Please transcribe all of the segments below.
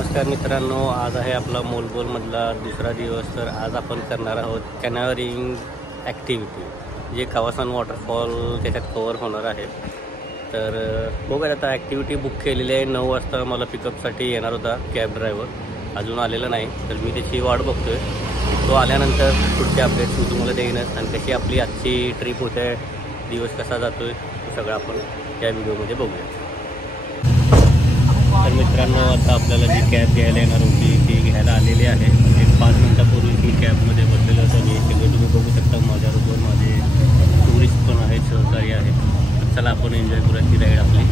नमस्कार मित्रांनो, आज आहे आपला मोलबोलमधला दुसरा दिवस. तर आज आपण करणार आहोत कॅनोइंग ॲक्टिव्हिटी, जे कावासान वॉटरफॉल त्याच्यात कवर होणार आहे. तर बघूया, आता ॲक्टिव्हिटी बुक केलेली आहे. 9 वाजता मला पिकअपसाठी येणार होता कॅब ड्रायव्हर, अजून आलेला नाही. तर मी त्याची वाट बघतोय. तो आल्यानंतर पुढचे अपडेट्स मी तुम्हाला देईनच, आणि कशी आपली आजची ट्रिप होते, दिवस कसा जातो आहे, तो सगळं आपण या व्हिडिओमध्ये बघूया. तर मित्रांनो, आता आपल्याला जी कॅब घ्यायला येणार होती ती घ्यायला आलेली आहे. एक 5 मिनिटापूर्वी ती कॅबमध्ये बसलेलं होतं मी. सगळं तुम्ही बघू शकता. माझ्याबरोबर माझे टुरिस्ट पण आहेत, सहकारी आहेत. तर चला आपण एन्जॉय करूया ती राईड आपली.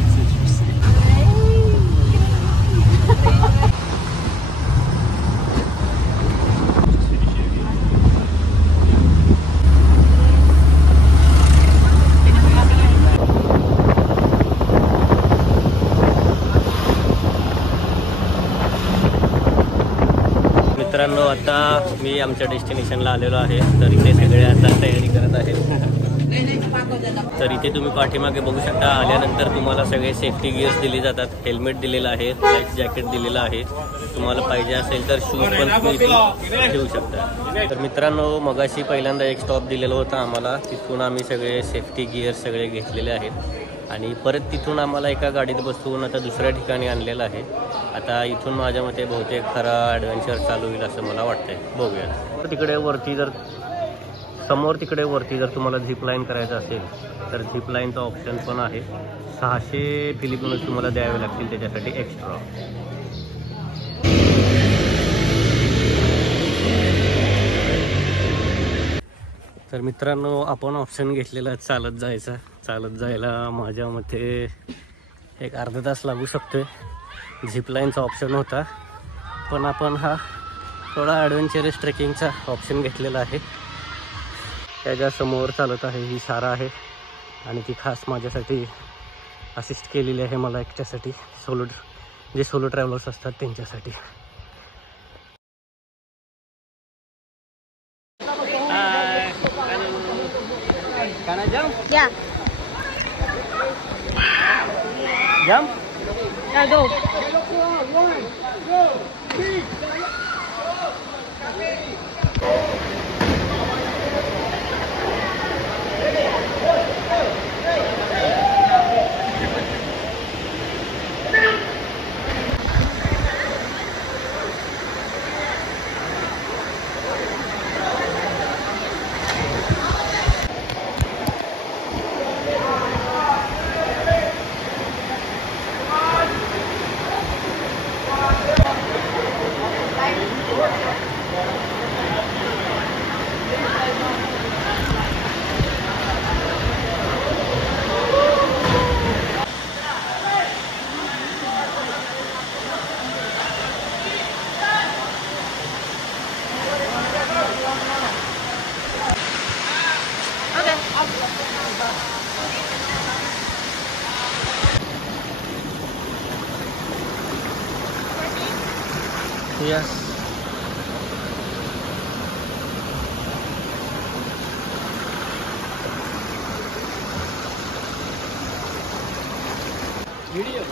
मित्रांनो, आता मी आमच्या डेस्टिनेशनला आलेलो आहे. तर इथे सगळे आता तयारी करत आहेत. तर इथे तुम्ही पाठीमागे बघू शकता. आल्यानंतर तुम्हाला सगळे सेफ्टी गिअर्स दिले जातात. हेल्मेट दिलेलं आहे, लाईफ जॅकेट दिलेलं आहे. तुम्हाला पाहिजे असेल तर शूज पण तुम्ही घेऊ शकता. तर मित्रांनो, मगाशी पहिल्यांदा एक स्टॉप दिलेला होता आम्हाला. तिथून आम्ही सगळे सेफ्टी गिअर्स सगळे घेतलेले आहेत, आणि परत तिथून आम्हाला एका गाडीत बसवून आता दुसऱ्या ठिकाणी आणलेलं आहे. आता इथून माझ्या मते बहुतेक खरा ॲडव्हेंचर चालू होईल असं मला वाटतंय. बघूया. तर तिकडे वरती जर तुम्हाला झिप लाईन करायचं असेल तर झिप लाईनचा ऑप्शन पण आहे. 600 फिलिपिनोज तुम्हाला द्यावे लागतील त्याच्यासाठी एक्स्ट्रा. तर मित्रांनो, आपण ऑप्शन घेतलेला चालत जायचा. चालत जायला माझ्या मते एक अर्धा तास लागू शकतोय. झिपलाईनचा ऑप्शन होता, पण आपण हा थोडा ॲडव्हेंचरस ट्रेकिंगचा ऑप्शन घेतलेला आहे. त्याच्या समोर चालत आहे ही सारा आहे, आणि ती खास माझ्यासाठी असिस्ट केलेली आहे, मला एकट्यासाठी. जे सोलो ट्रॅव्हलर्स असतात त्यांच्यासाठी. Can I jump? Yeah. Jump? Go. 1, 2, 3. Yes. Video.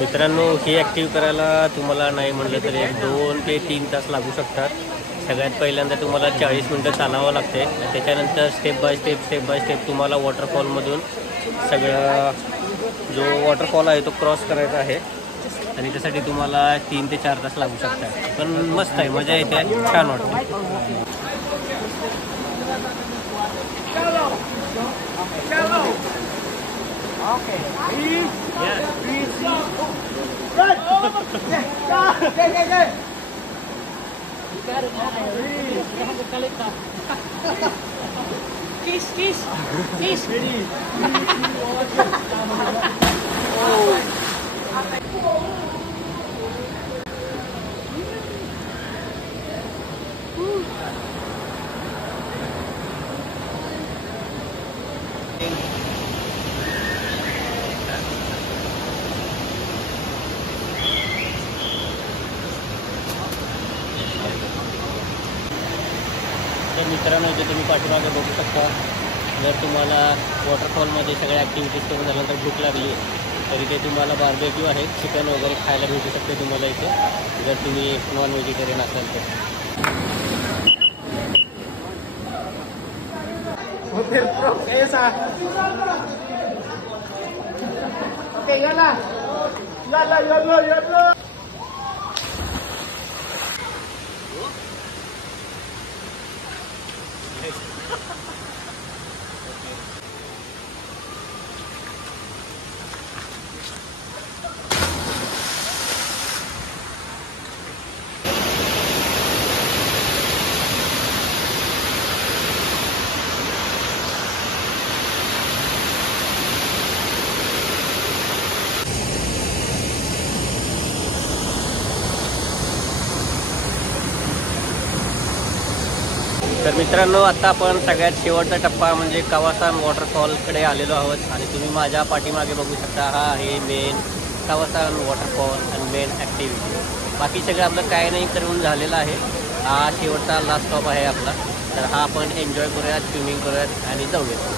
मित्रांनो, ही ॲक्टिव्ह करायला तुम्हाला नाही म्हटलं तरी 2 ते 3 तास लागू शकतात. सगळ्यात पहिल्यांदा तुम्हाला 40 मिनटं चालावं लागते. त्याच्यानंतर स्टेप बाय स्टेप तुम्हाला वॉटरफॉलमधून सगळं जो वॉटरफॉल आहे तो क्रॉस करायचा आहे, आणि त्यासाठी तुम्हाला 3 ते 4 तास लागू शकतात. पण मस्त आहे, मजा येते, छान वाटते. Okay. 3. Yes. 3, 4. Run! Go! You got it now. 3. Kiss. Ready? 3, 2, 1. मित्रांनो इथे तुम्ही पाठीमागे बघू शकता, जर तुम्हाला वॉटरफॉलमध्ये सगळ्या ॲक्टिव्हिटीज करून झाल्यानंतर भूक लागली तर इथे तुम्हाला बार्बेक्यू आहे, चिकन वगैरे खायला भेटू शकते तुम्हाला इथे, जर तुम्ही नॉन व्हेजिटेरियन असाल तर. Okay, yalla. Yalla. तर मित्रांनो आता आपण सगळ्यात शेवटचा टप्पा म्हणजे कावासान वॉटरफॉलकडे आलेलो आहोत आणि तुम्ही माझ्या पाठीमागे बघू शकता, हा आहे मेन कावासान वॉटरफॉल आणि मेन ॲक्टिव्हिटी. बाकी सगळं आपलं काय नाही करून झालेलं आहे. हा शेवटचा लास्ट स्टॉप आहे आपला, तर हा आपण एन्जॉय करूयात, स्विमिंग करूयात आणि जाऊयात.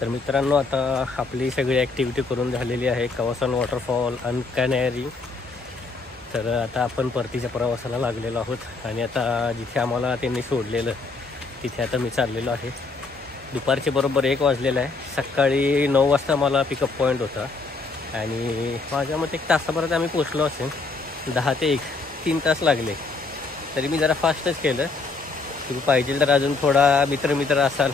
तर मित्रांनो आता आपली सगळी ॲक्टिव्हिटी करून झालेली आहे, कावासान वॉटरफॉल आणि कॅनरी. तर आता आपण परतीच्या प्रवासाला लागलेलो आहोत आणि आता जिथे आम्हाला त्यांनी सोडलेलं तिथे आता मी चाललेलो आहे. दुपारचे बरोबर 1 वाजलेलं आहे. सकाळी 9 वाजता मला पिकअप पॉईंट होता आणि माझ्या मते 1 तासाभरात आम्ही पोचलो असेल. 10 ते 1 3 तास लागले. तरी मी जरा फास्टच केलं. तुम्ही पाहिजे तर अजून थोडा मित्र असाल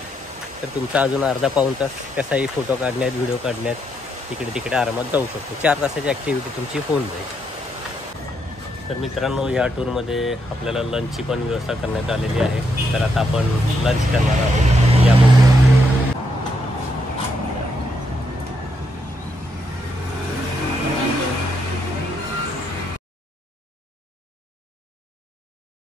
तर तुमचा अजून अर्धा पाऊण तास कसाही फोटो काढण्यात, व्हिडिओ काढण्यात इकडे तिकडे आरामात जाऊ शकतो. 4 तासाची ॲक्टिव्हिटी तुमची होऊन जाईल. तर मित्रांनो या टूरमध्ये आपल्याला लंचची पण व्यवस्था करण्यात आलेली आहे. तर आता आपण लंच करणार आहोत. या